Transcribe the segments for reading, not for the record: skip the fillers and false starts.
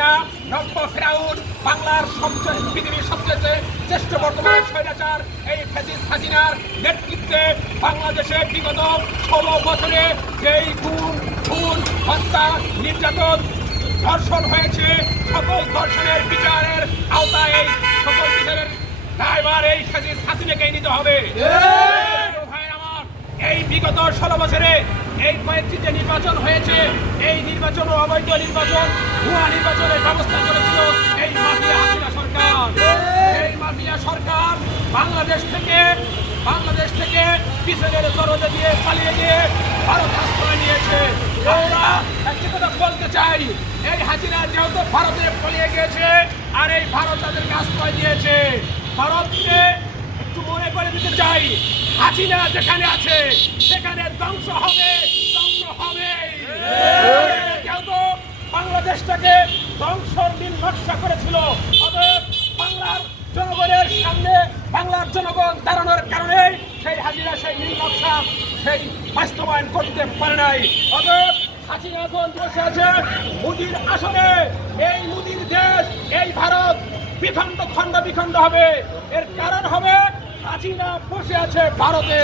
হাসিনা নব্য ফেরাউন, বাংলার সবচেয়ে পৃথিবীর সবচেয়ে শ্রেষ্ঠ বর্তমান স্বৈরাচার এই ফ্যাসিস্ট হাসিনার নেতৃত্বে বাংলাদেশে বিগত 16 বছরে যেই খুন হত্যা নির্যাতন ধর্ষণ হয়েছে, সকল ধর্ষণের বিচারের আওতায় এই সকল বিচারের দায়ভার এই ফ্যাসিস্ট হাসিনাকেই নিতে হবে। এই বিগত 16 বছরে এই কয়েকটি যে নির্বাচন হয়েছে, এই নির্বাচন ও অবৈধ নির্বাচন, ভুয়া নির্বাচনের ব্যবস্থা করেছিল এই মাফিয়া হাসিনা সরকার। এই মাফিয়া সরকার বাংলাদেশ থেকে পিছনের দরজা দিয়ে পালিয়ে গিয়ে ভারত আশ্রয় নিয়েছে। আমরা একটি কথা বলতে চাই, এই হাসিনা যেহেতু ভারতে পালিয়ে গিয়েছে আর এই ভারত তাদেরকে আশ্রয় দিয়েছে, ভারতকে একটু মনে করে দিতে চাই, হাসিনা যেখানে আছে সেখানে ধ্বংস হবে। যেহেতু বাংলাদেশটাকে ধ্বংসর নীল নকশা করেছিল, অতএব বাংলার জনগণের সামনে বাংলার জনগণ দাঁড়ানোর কারণে সেই হাসিনা সেই নীল নকশা সেই বাস্তবায়ন করতে পারে নাই। অতএব হাসিনা এখন বসে আছে মোদির আসনে। এই মোদির দেশ, এই ভারত খণ্ড বিখণ্ড হবে। এর কারণ হবে হাসিনা বসে আছে ভারতে।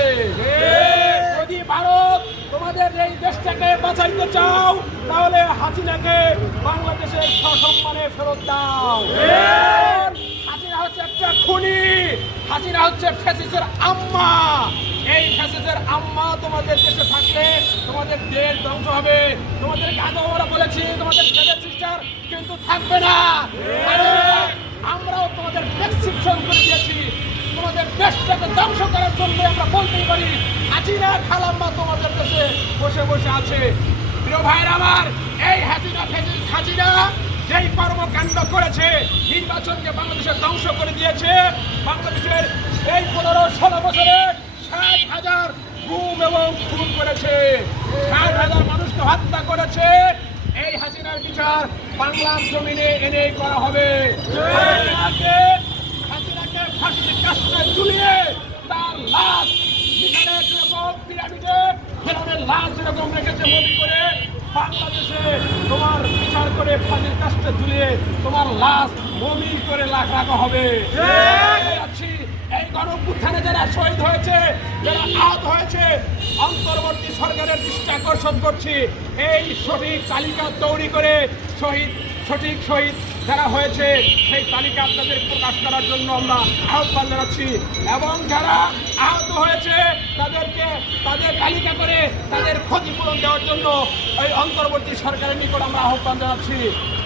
যদি ভারত তোমাদের এই দেশটাকে বাঁচাইতে চাও, তাহলে হাসিনাকে বাংলাদেশের সসম্মানে ফেরত দাও। হাসিনা হচ্ছে একটা খুনি, হাসিনা হচ্ছে ফ্যাসিস্টের আম্মা। এই ফ্যাসিস্টের আম্মা তোমাদের দেশে থাকলে তোমাদের দেশ ধ্বংস হবে। তোমাদেরকে আগেও আমরা বলেছি, তোমাদের সেভেন সিস্টার কিন্তু থাকবে না। আমরাও তোমাদের প্রেসক্রিপশন করে দিয়েছি, তোমাদের দেশটাকে ধ্বংস করার জন্য আমরা বলতেই পারি হাসিনা খালাম্মা তোমাদের দেশে বসে বসে আছে। প্রিয় ভাইয়ের আমার, এই হাসিনা যেই কর্মকাণ্ড করেছে, নির্বাচনকে বাংলাদেশের ধ্বংস করে দিয়েছে। বাংলাদেশের এই 15-16 বছরে 60,000 গুম এবং খুন করেছে, 60,000 মানুষকে হত্যা করেছে। এই হাসিনার বিচার বাংলার জমিনে এনে করা হবে। হাসিনাকে ফাঁসির কাস্তে ঝুলিয়ে তার লাশ যেরকম পিরামিডে ফেরাউনের লাশ যেরকম রেখেছে মমি করে, বাংলাদেশে তোমার বিচার করে ফাঁসির কাস্তে ঝুলিয়ে তোমার লাশ মমি করে রাখা হবে। এই গণঅভ্যুত্থানে যারা শহীদ হয়েছে, যারা আহত হয়েছে, অন্তর্বর্তী সরকারের দৃষ্টি আকর্ষণ করছি, এই সঠিক তালিকা তৈরি করে সঠিক শহীদ যারা হয়েছে সেই তালিকা আপনাদের প্রকাশ করার জন্য আমরা আহ্বান জানাচ্ছি। এবং যারা আহত হয়েছে তাদের তালিকা করে তাদের ক্ষতিপূরণ দেওয়ার জন্য এই অন্তর্বর্তী সরকারের নিকট আমরা আহ্বান জানাচ্ছি।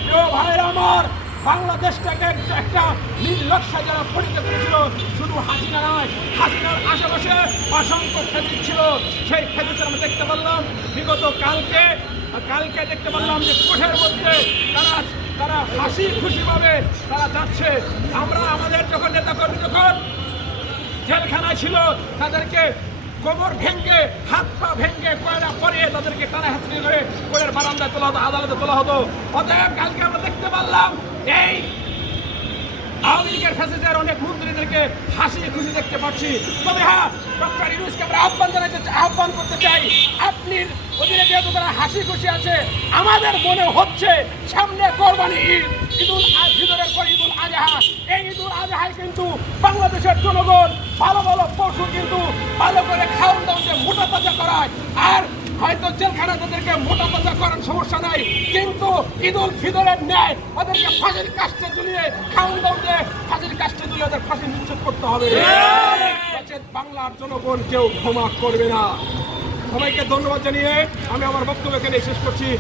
প্রিয় ভাইয়েরা আমার, বাংলাদেশটাকে একটা নীল নকশা যারা পরিণত করেছিল, শুধু হাসিনা নয়, হাসিনার আশেপাশে অসংখ্য ফ্যাসিস্ট ছিল। সেই ফ্যাসিস্ট আমরা দেখতে পারলাম বিগত কালকে দেখতে পারলাম যে কোঠের মধ্যে তারা হাসি খুশিভাবে তারা যাচ্ছে। আমরা আমাদের যখন নেতাকর্মী যখন জেলখানায় ছিল, তাদেরকে কোমর ভেঙে হাত পা ভেঙে কয়লা পরিয়ে তাদেরকে টানা হাসি করে কোর্টের বারান্দায় তোলা হতো, আদালতে তোলা হতো। অতএব কালকে আমরা দেখতে পারলাম এই আওয়ামী লীগের ফ্যাসিস্টের অনেক মন্ত্রীদেরকে হাসি খুশি দেখতে পাচ্ছি। তবে হ্যাঁ, ডক্টর ইউনূসকে আমরা আহ্বান করতে চাই, আপনি অধীনে যেহেতু তারা হাসি খুশি আছে, আমাদের মনে হচ্ছে সামনে কোরবানি ঈদুল ফিতরের পর ঈদুল আজহা। এই ঈদুল আজহায় কিন্তু বাংলাদেশের জনগণ ভালো পশু কিন্তু ভালো করে খাওয়ান দাওয়াতে মোটা তাজা করায়। আর হয়তো জেলখানা তাদেরকে মোটা তাজা করার সমস্যা নাই, কিন্তু ঈদুল ফিতরের ন্যায় ওদেরকে ফাঁসির কাস্টে ঝুলিয়ে খাওয়ান দাওয়াতে ফাঁসির কাস্টে ঝুলিয়ে ওদের ফাঁসি নিশ্চিত করতে হবে। বাংলার জনগণ কেউ ক্ষমা করবে না। সবাইকে ধন্যবাদ জানিয়ে আমি আমার বক্তব্য এখানে শেষ করছি।